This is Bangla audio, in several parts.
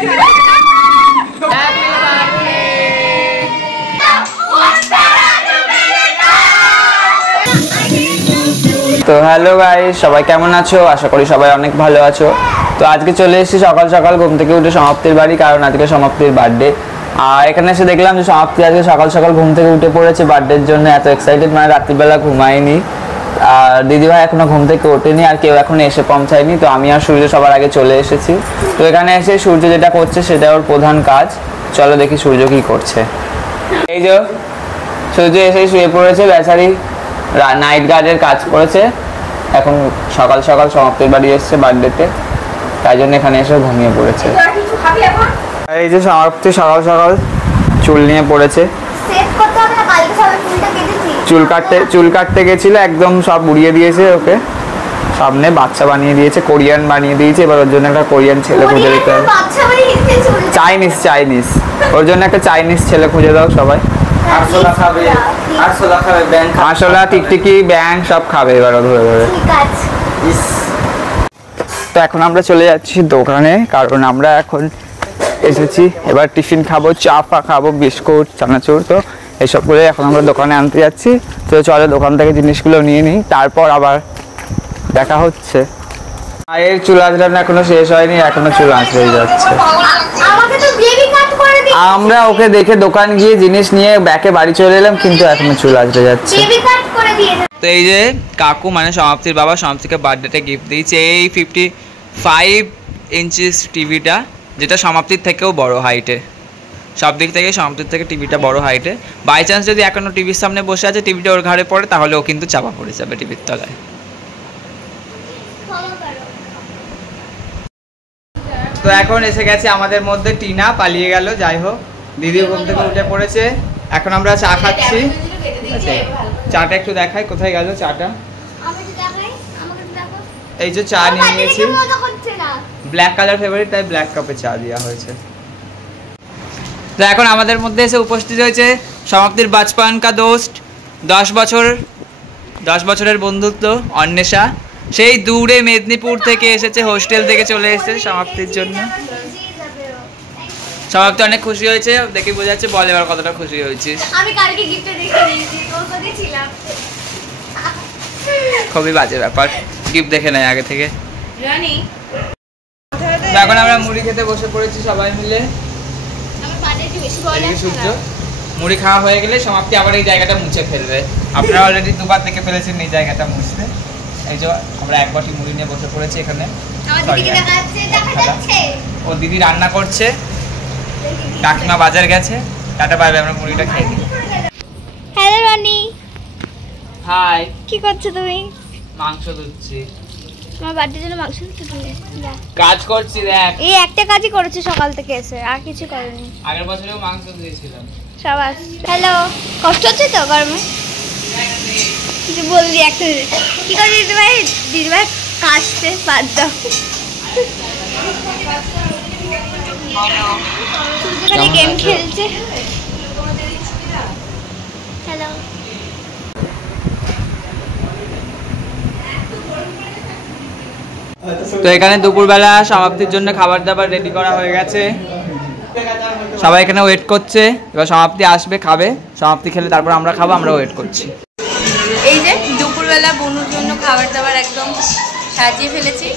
তো হ্যালো গাইস, সবাই কেমন আছো? আশা করি সবাই অনেক ভালো আছো। তো আজকে চলে এসেছি সকাল সকাল ঘুম থেকে উঠে সমাপ্তির বাড়ি, কারণ আজকে সমাপ্তির বার্থডে। আর এখানে এসে দেখলাম যে সমাপ্তি আজকে সকাল সকাল ঘুম থেকে উঠে পড়েছে বার্থডের জন্য। এত এক্সাইটেড, মানে রাত্রিবেলা ঘুমায়নি। আর দিদিভাই এখনো ঘুম থেকে ওঠেনি, আর কেউ এখন এসে পৌঁছায়নি। তো আমি আর সূর্য সবার আগে চলে এসেছি। তো এখানে এসে সূর্য যেটা করছে সেটা ওর প্রধান কাজ। চলো দেখি সূর্য কি করছে। এই যে সূর্য এসে শুয়ে পড়েছে, বেচারি নাইট গার্ডের কাজ করেছে। এখন সকাল সকাল সমাপ্তির বাড়ি এসছে বার্থডেতে, তাই জন্য এখানে এসে ঘুমিয়ে পড়েছে। আর এই যে সমাপ্তি সকাল সকাল চুল নিয়ে পড়েছে। চুল কাটতে গেছিল, একদম সব উড়িয়ে দিয়েছে ওকে। সামনে বাচ্চা বানিয়ে দিয়েছে, কোরিয়ান বানিয়ে দিয়েছে। এবার ওর জন্য একটা কোরিয়ান ছেলে খুঁজে দিতে হবে। চাইনিজ ওর জন্য একটা চাইনিজ ছেলে খুঁজে দাও সবাই। আরশোলা, টিকটিকি, ব্যাং সব খাবে এবার ধরে ধরে। তো এখন আমরা চলে যাচ্ছি দোকানে, কারণ আমরা এখন এসেছি এবার টিফিন খাবো, চা ফা খাবো, বিস্কুট, চানাচুর। তো এসব করে এখন আমরা দোকানে আনতে যাচ্ছি। তো চলো দোকান থেকে জিনিসগুলো নিয়ে নিই, তারপর আবার দেখা হচ্ছে। মায়ের চুল আঁচড়ানো এখনো শেষ হয়নি, এখনো চুল আঁচড়ে যাচ্ছে। আমরা ওকে দেখে দোকান গিয়ে জিনিস নিয়ে ব্যাকে বাড়ি চলে এলাম, কিন্তু এখনো চুল আঁচড়ে যাচ্ছে। তো এই যে কাকু মানে সমাপ্তির বাবা সমাপ্তিকে বার্থডেতে গিফট দিয়েছে এই 55 ইঞ্চিস টিভিটা, যেটা সমাপ্তির থেকেও বড় হাইটে। সব দিক থেকে সমাপ্তির থেকে টিভিটা বড় হাইটে। বাই চান্স যদি এখনো টিভির সামনে বসে আছে, টিভিটা ওর ঘাড়ে পড়ে, তাহলে ও কিন্তু চাপা পড়ে যাবে টিভির তলায়। তো এখন এসে গেছে আমাদের মধ্যে টিনা, পালিয়ে গেল। যাই হোক, দিদি ঘুম থেকে উঠে পড়েছে। এখন আমরা চা খাচ্ছি। চাটা একটু দেখাই, কোথায় গেল চাটা? এই যে চা নিয়ে নিয়েছি, ব্ল্যাক কালার ফেভারিট, তাই ব্ল্যাক কাপে চা দেওয়া হয়েছে। তো এখন আমাদের মধ্যে এসে উপস্থিত হয়েছে সমাপ্তির বাচপান কা দোস্ত, 10 বছরের বন্ধুত্ব অন্বেষা। সেই দূরে মেদিনীপুর থেকে এসেছে, হোস্টেল থেকে চলে এসেছে সমাপ্তির জন্য। সমাপ্তি অনেক খুশি হয়েছে, দেখে বোঝা যাচ্ছে। বল এবার কতটা খুশি হয়েছিস? আমি কালকে গিফটটা দেখে নিয়েছি, কলকাতায় ছিলাম। খুবই বাজে ব্যাপার, গিফট দেখে নেয় আগে থেকে। রানী এখন আমরা মুড়ি খেতে বসে পড়েছি সবাই মিলে। আমার পাতে একটু বেশি বড় লাগছে সূর্য না? মুড়ি খাওয়া হয়ে গেলে সমাপ্তি আবার এই জায়গাটা মুছে ফেলবে। আপনারা অলরেডি দুবার থেকে ফেলেছেন এই জায়গাটা মুছতে। এই যে আমরা এক বাটি মুড়ি নিয়ে বসে পড়েছি এখানে। আমার দিদিকে দেখা যাচ্ছে। ও দিদি রান্না করছে, কাকিমা বাজার গেছে। টাটা বাই বাই, আমরা মুড়িটা খেয়ে নিই। হ্যালো রানী, হাই। কি করছো তুমি? মাংস ধুচ্ছি। তোমার বার্থডের জন্য মাংস দিচ্ছ তুমি? কাজ করছি দেখ। এই একটা কাজই করেছো সকাল থেকে এসে, আর কিছু করনি। আগের বছরেও মাংস দিয়েছিলাম। সাবাস। হ্যালো, কষ্ট হচ্ছে তো গরমে? কিছু বললি একটা কি করে দিদিভাই কাজতে বাদ দাও। খালি গেম খেলছে। হ্যালো, তো এখানে দুপুরবেলা সমাপ্তির জন্য খাবার দাবার রেডি করা হয়ে গেছে। সবাই এখানে ওয়েট করছে, এবার সমাপ্তি আসবে, খাবে। সমাপ্তি খেলে তারপর আমরা খাবো, আমরা ওয়েট করছি। এই যে দুপুরবেলা বনুর জন্য খাবার দাবার একদম সাজিয়ে ফেলেছি,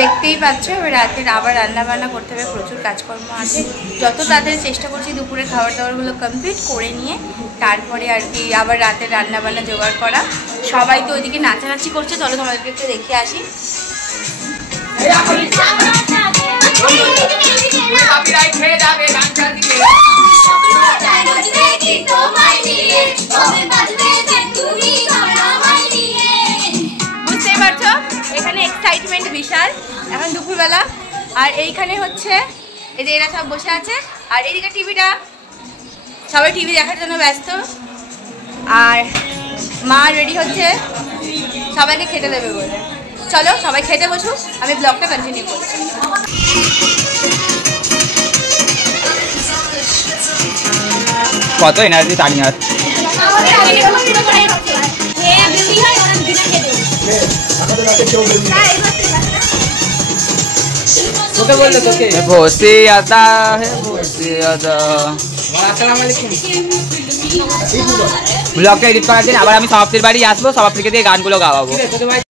দেখতেই পাচ্ছ। এবার রাতের আবার রান্না বান্না করতে হবে, প্রচুর কাজকর্ম আছে। যত তাড়াতাড়ি চেষ্টা করছি দুপুরের খাবার দাবারগুলো কমপ্লিট করে নিয়ে তারপরে আর কি আবার রাতের রান্না বান্না জোগাড় করা। সবাই তো ওইদিকে নাচানাচি করছে, চলো তোমাদেরকে একটু দেখে আসি। বুঝতেই পারছো এখানে এক্সাইটমেন্ট বিশাল এখন দুপুরবেলা। আর এইখানে হচ্ছে এই যে এরা সব বসে আছে, আর এইদিকে টিভিটা, সবাই টিভি দেখার জন্য ব্যস্ত। আর মা রেডি হচ্ছে সবাইকে খেতে দেবে বলে। চলো সবাই খেতে বসুক, আমি ব্লগটা কন্টিনিউ করছি। কত এনার্জি টানি আছে। তোকে বললো তোকে বসে আতা হে বসে আতা। আসসালামু আলাইকুম। ব্লগটা এডিট করার দিন আবার আমি সমাপ্তির বাড়ি আসবো, সমাপ্তিকে দিয়ে গানগুলো গাওয়াবো। তোদের ভাই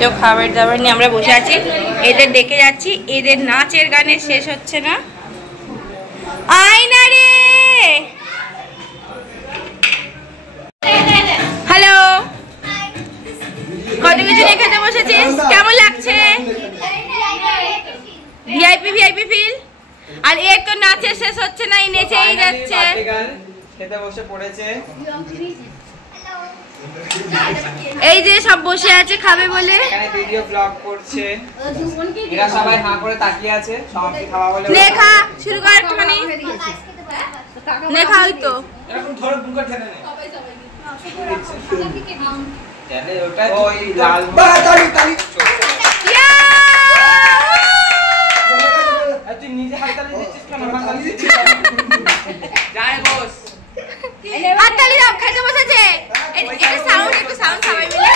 তো খাবার দাবার নিয়ে আমরা বসে আছি, এদের ডেকে যাচ্ছি, এদের নাচের গানের শেষ হচ্ছে না। আয়না রে, হ্যালো, কত কিছু নিয়ে খেতে বসেছিস, কেমন লাগছে? VIP VIP feel. আর এর তো নাচের শেষ হচ্ছে না, এই নেচেই যাচ্ছে। খেতে বসে পড়েছে, এই যে সব বসে আছে খাবে বলে, এখানে ভিডিও ব্লগ করছে, এরা সবাই হাঁ করে তাকিয়ে আছে সমাপ্তি খাওয়া বলে। লেখা শুরু কর একটুখানি, লেখা হয়তো এরকম ধরে বুকা ঠেলে নে। জানে ওটা ওই লাল তালি তালি। তুই নিজে হাত তালি দিচ্ছিস কেন? হাত তালি দিচ্ছিস যাই বস, হাততালি দাও, খেতে বসেছে। একটু সাউন্ড সবাই মিলে।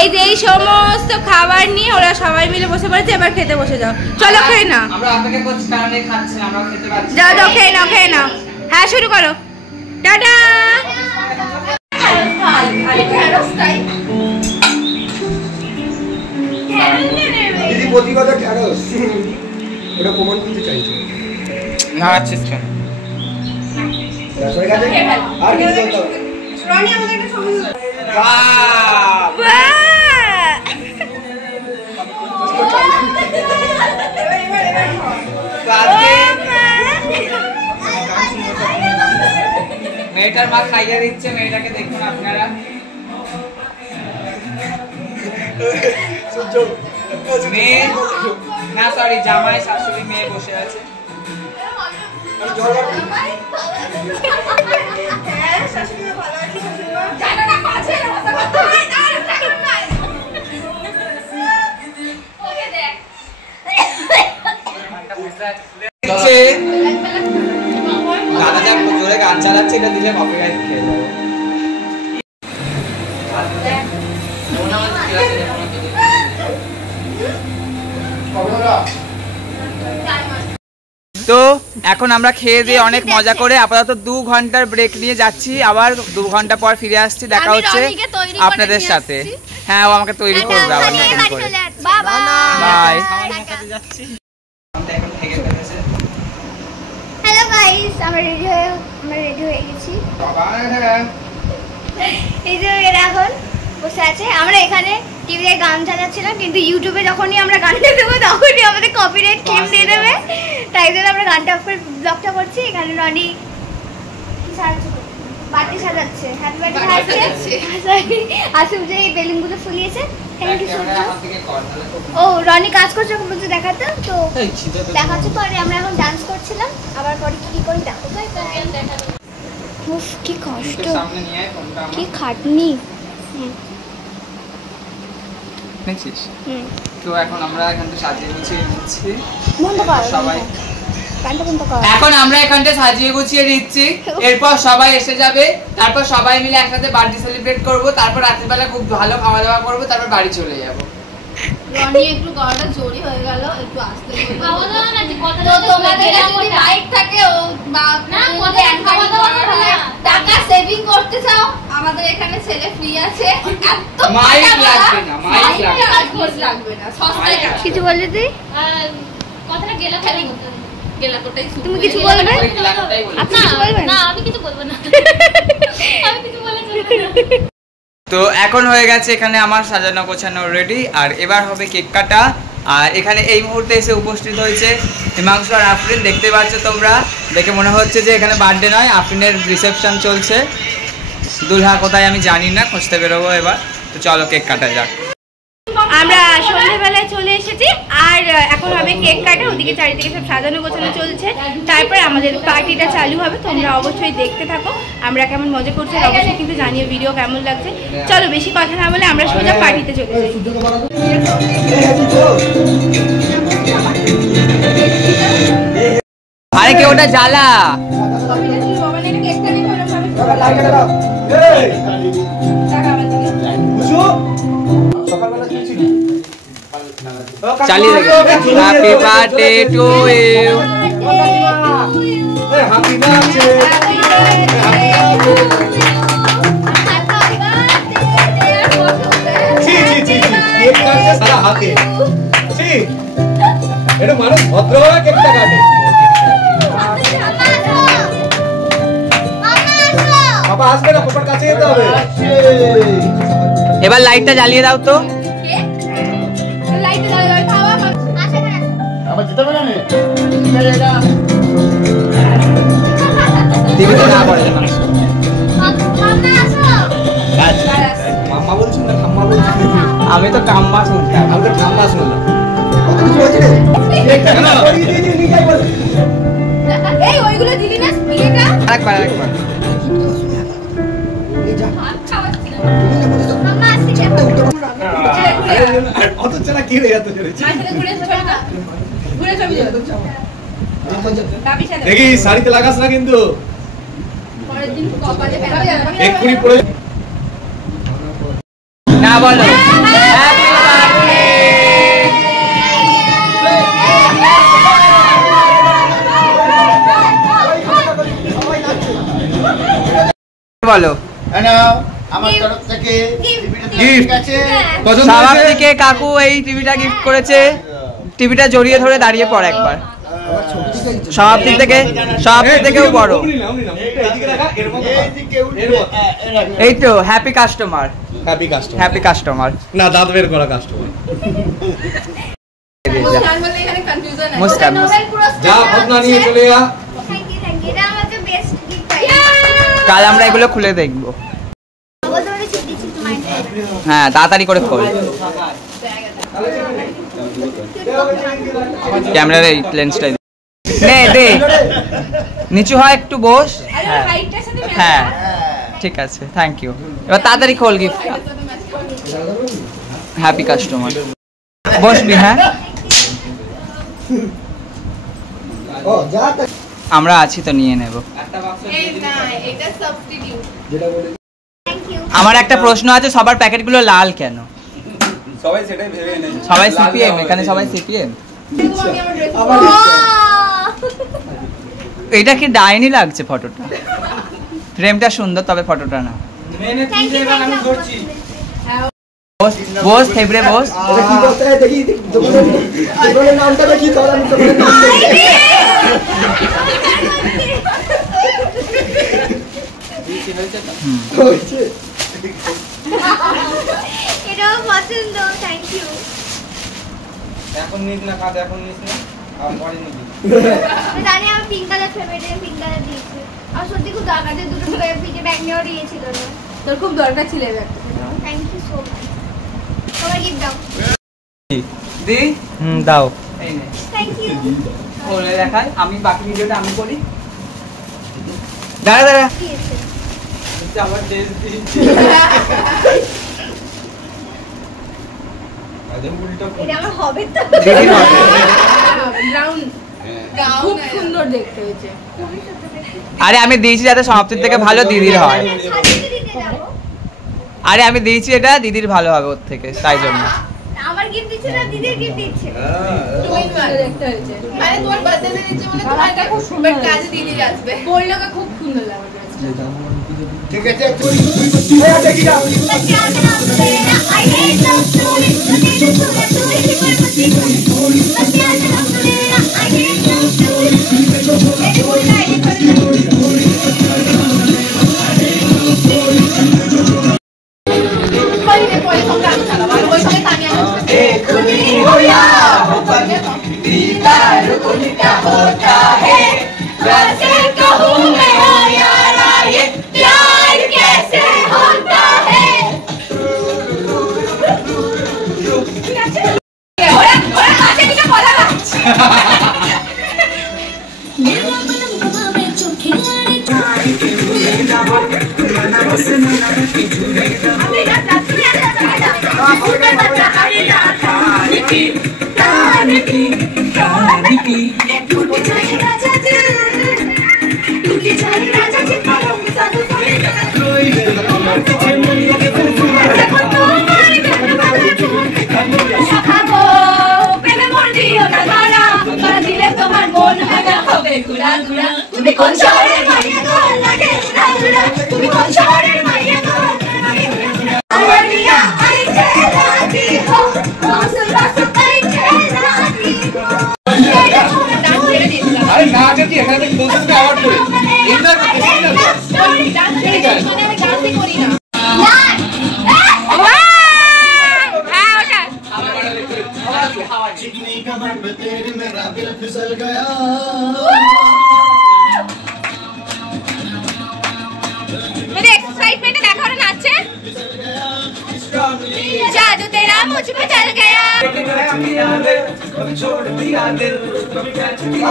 এই যে এই সমস্ত খাবার নিয়ে ওরা সবাই মিলে বসে পড়েছে, এবার খেতে বসে যাও। চলো খেয়ে নাও। আমরা অপেক্ষা করছি কারণ এই খাচ্ছে না, আমরা খেতে পাচ্ছি। যাও যাও খেয়ে নাও, খেয়ে নাও। হ্যাঁ শুরু করো, টাটা। দিদি প্রতিবাদে ঢেঁড়স ওটা প্রমাণ করতে চাইছো না আছিস কেন? রাসের কাছে আর কিছু বলতে হবে বাহ মেয়েটার মা খাইয়ে দিচ্ছে, মেয়েটাকে দেখুন আপনারা। মেয়ে না সরি জামাই শাশুড়ি মেয়ে বসে আছে। দাদা যা জোরে গান চালাচ্ছে, এটা দিলে কপিরাইট খেয়ে যাবে। তো এখন আমরা খেয়ে দিয়ে অনেক মজা করে আপাতত 2 ঘন্টার ব্রেক নিয়ে যাচ্ছি, আবার 2 ঘন্টা পর ফিরে আসছি। দেখা হচ্ছে আপনাদের সাথে। হ্যাঁ ও আমাকে তৈরি করবে আবার নতুন করে। বাই। হ্যালো গাইস, আমরা রেডি হয়ে গেছি। এই যে এরা এখন বসে আছে, আমরা এখানে টিভিতে গান চালাচ্ছিলাম, কিন্তু ইউটিউবে যখনই আমরা গানটা দেবো তখনই আমাদের কপিরাইট ক্লেম দিয়ে দেবে, তাই জন্য আমরা গানটা অফ করে ব্লগটা করছি। এখানে রনি বার্থডে সাজাচ্ছে, হ্যাপি বার্থডে সাজাচ্ছে। আসুক যে এই বেলুনগুলো ফুলিয়েছে, থ্যাংক ইউ সো মাচ। ও রনি কাজ করছে, বলছে দেখাতে, তো দেখাচ্ছে পরে। আমরা এখন ডান্স করছিলাম, আবার পরে কি করি দেখো। উফ কি কষ্ট, কি খাটনি। দেখছিস? তো এখন আমরা এখানটা সাজিয়ে গুছিয়ে নিচ্ছি। বন্ধ কর সবাই গানটা বন্ধ কর। এখন আমরা এখানটা সাজিয়ে গুছিয়ে নিচ্ছি, এরপর সবাই এসে যাবে, তারপর সবাই মিলে একসাথে বার্থডে সেলিব্রেট করব, তারপর রাত্রিবেলা খুব ভালো খাওয়া দাওয়া করবো, তারপর বাড়ি চলে যাব। রনি একটু গলাটা জোরে হয়ে গেল, একটু আস্তে করে খাওয়া দাওয়া না, যে কথা তো তোমাদের কাছে যদি মাইক থাকে ও না কথা খাওয়া দাওয়া না, টাকা সেভিং করতে চাও আমাদের এখানে ছেলে ফ্রি আছে, এত মাইক লাগবে না, মাইক লাগবে লাগবে না, সস্তায় কিছু বললি তুই? কথাটা গেল খালি গেলাকোটাই তুমি কিছু বলবে? আপনি কিছু বলবেন? না আমি কিছু বলবো না। আমি কিছু বলবো না। তো এখন হয়ে গেছে এখানে আমার সাজানো গোছানো রেডি, আর এবার হবে কেক কাটা। আর এখানে এই মুহূর্তে এসে উপস্থিত হয়েছে হিমাংশু আর আফরিন। দেখতে পাচ্ছ তোমরা, দেখে মনে হচ্ছে যে এখানে বার্থডে নয়, আফরিনের রিসেপশন চলছে। দুলহা কোথায় আমি জানি না, খুঁজতে বেরোবো এবার। তো চলো কেক কাটা যাক। আমরা সন্ধ্যাবেলায় চলে এসেছি আর এখন হবে কেক কাটা। ওদিকে চারিদিকে সব সাজানো গোছানো চলছে, তারপরে আমাদের পার্টিটা চালু হবে। তোমরা অবশ্যই দেখতে থাকো আমরা কেমন মজা করছি, আর অবশ্যই কিন্তু জানিও ভিডিও কেমন লাগছে। চলো বেশি কথা না বলে আমরা সোজা পার্টিতে চলে যাই। আরে কে ওটা জ্বালা? চালিয়ে দেখো। Happy birthday to you. Happy birthday. ছি ছি ছি কেক কাটছে সারা হাতে। ছি এটা মানুষ ভদ্রভাবে কেকটা কাটে। বাবা আসবে না, বাবার কাছে যেতে হবে। এবার লাইটটা জ্বালিয়ে দাও তো। আবার যেতে হবে না রে। টিভিতে না পড়ে না। মাম্মা বলছিস না ঠাম্মা বলছিস? আমি তো কাম্মা শুনতাম। আমি তো ঠাম্মা শুনলাম। কত কিছু হয়েছে রে? কেকটা কেন? এই ওইগুলো দিলি না বিয়েটা? আরেকবার। এই যা। অত চালা কি রে এত চলেছে? দেখি শাড়িতে লাগাস না কিন্তু। এক্ষুনি পড়ে না বলো। বলো। আমার তরফ থেকে গিফট আছে। পছন্দ সবার হয়েছে? থেকে কাকু এই টিভিটা গিফট করেছে। টিভিটা জড়িয়ে ধরে দাঁড়িয়ে পড় একবার। সমাপ্তি থেকেও বড়। এইদিকে রাখা, এর মতো কর। এইদিকে এর মতো। এই তো হ্যাপি কাস্টমার। Happy customer. না দাঁত বের করা কাস্টমার। মুস্কান। যা ভাবনা নিয়ে চলে যা। থ্যাংক ইউ এটা আমাদের বেস্ট গিফট পাই। কাল আমরা এগুলো খুলে দেখবো। বাবা ধরে ছুটি ছিল মাইন্ড। হ্যাঁ তাড়াতাড়ি করে খোল। ক্যামেরার এই লেন্সটা নে দে। নিচু হয় একটু বস। হ্যাঁ ঠিক আছে, থ্যাংক ইউ। এবার তাড়াতাড়ি খোল গিফটটা। Happy customer. বসবি? হ্যাঁ ও যা তা আমরা আছি তো, নিয়ে নেব। Thank you. আমার একটা প্রশ্ন আছে, সবার প্যাকেটগুলো লাল কেন? সবাই সেটাই ভেবে নেয়। সবাই সিপিএম? এখানে সবাই সিপিএম? এটা কি ডাইনি লাগছে ফটোটা? ফ্রেমটা সুন্দর, তবে ফটোটা না। থ্যাংক ইউ আমি ধরছি। বস বস থেবড়ে বস। এটা কি করতে হয় দেখি দোকানের নামটা দেখি তো আমি দোকানের নাম দেখি। হয়েছে। এটাও পছন্দ, থ্যাংক ইউ। এখন নিস না কাজ, এখন নিস না, আর পরে নিবি। আমি জানি আমার pink colour favourite, pink colour দিয়েছে। আর সত্যি খুব দরকার, যে দুটো পিঠে ব্যাগ নেওয়ার দিয়েছিল না। তোর খুব দরকার ছিল এই ব্যাগটা। Thank you so much. তোমার গিফট দাও। দি দাও। এই নে থ্যাংক ইউ। বলে দেখাই, আমি বাকি ভিডিওটা আমি করি। দাঁড়া দাঁড়া। দিয়েছে। আমার ড্রেস দিয়েছি। এটা আমার হবে তো। দিদির হবে। খুব সুন্দর দেখতে হয়েছে। আরে আমি দিয়েছি যাতে সমাপ্তির থেকে ভালো দিদির হয়। সাজিয়ে দিতে যাবো। আরে আমি দিয়েছি এটা দিদির ভালো হবে ওর থেকে, তাই জন্য। আমার গিফট দিচ্ছে না, দিদির গিফট দিচ্ছে। দেখতে হয়েছে। মানে তোমার বার্থডে দিচ্ছে বলে তোমার এটা খুব সুন্দর কাজে দিদি আসবে। পরলোকে খুব সুন্দর লাগবে। ঠিক আছে দেখি না। I hate love stories. I hate love stories. कैसे कहूँ मैं ओ यारा ये प्यार कैसे होता है ওরা কাছে দিকে বলা লাগছে তোমার মন ভাঙা হবে ঘুরা ঘুরা তুমি কোন শহরের মাইয়া গো লাগে ঘুরা ঘুরা তুমি কোন শহরের মাইয়া গো লাগে ঘুরা ঘুরা আওয়ারিয়া আই চেলাতি হো মসলা সুতাই চেলাতি আরে না যদি এখানে বলছিস না আওয়াজ করে এটা স্টোরি ডান্স মানে আমি গানই করি না चिकनी कमर में तेरी मेरा दिल फिसल गया मेरे एक्साइटमेंट देखो ना नाचे जादू तेरा मुझ पे चल गया कभी छोड़ दिया दिल कभी कैच किया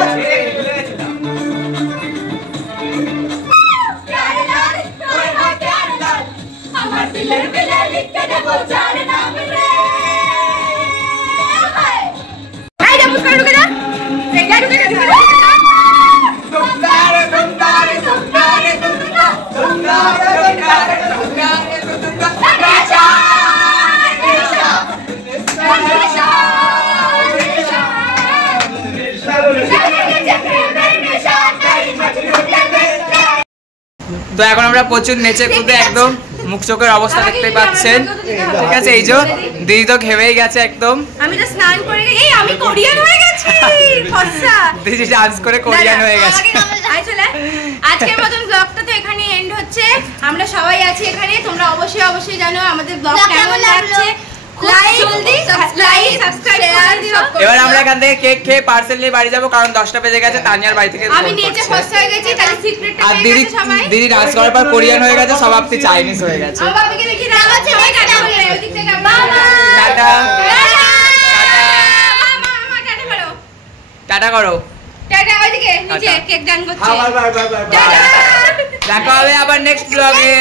प्यारे लाल ओए हाय प्यारे लाल আমার দিলের বেলা লিখতে দেবো যার নাম রে आई जा मुझको रुक जा रेगा रुक जा তো এখন আমরা প্রচুর নেচে কুদে একদম মুখ চোখের অবস্থা দেখতে পাচ্ছেন ঠিক আছে এই যে দিদি তো ঘেমেই গেছে একদম আমি তো স্নান করে এই আমি কোরিয়ান হয়ে গেছি ফর্সা দিদি ডান্স করে কোরিয়ান হয়ে গেছে আই চলে আজকের মতন ব্লগটা তো এখানেই এন্ড হচ্ছে আমরা সবাই আছি এখানে তোমরা অবশ্যই জানো আমাদের ব্লগ কেমন লাগছে লাইক সাবস্ক্রাইব করে দিও এবার আমরা এখান থেকে কেক খেয়ে পার্সেল নিয়ে বাড়ি যাবো কারণ 10টা বেজে গেছে তানিয়ার বাড়ি থেকে আমি নিচে ফর্সা হয়ে গেছি তাহলে সিক্রেটটা আর দিদি দিদি ডান্স করার পর কোরিয়ান হয়ে গেছে সমাপ্তি চাইনিজ হয়ে গেছে আমার বাবাকে দেখি না আছে সবাই টাটা বলে ওদিক থেকে বাবা টাটা মামা টাটা করো টাটা করো টাটা ওইদিকে নিচে কেক ডান করছে বাই বাই বাই টাটা দেখা হবে আবার নেক্সট ব্লগে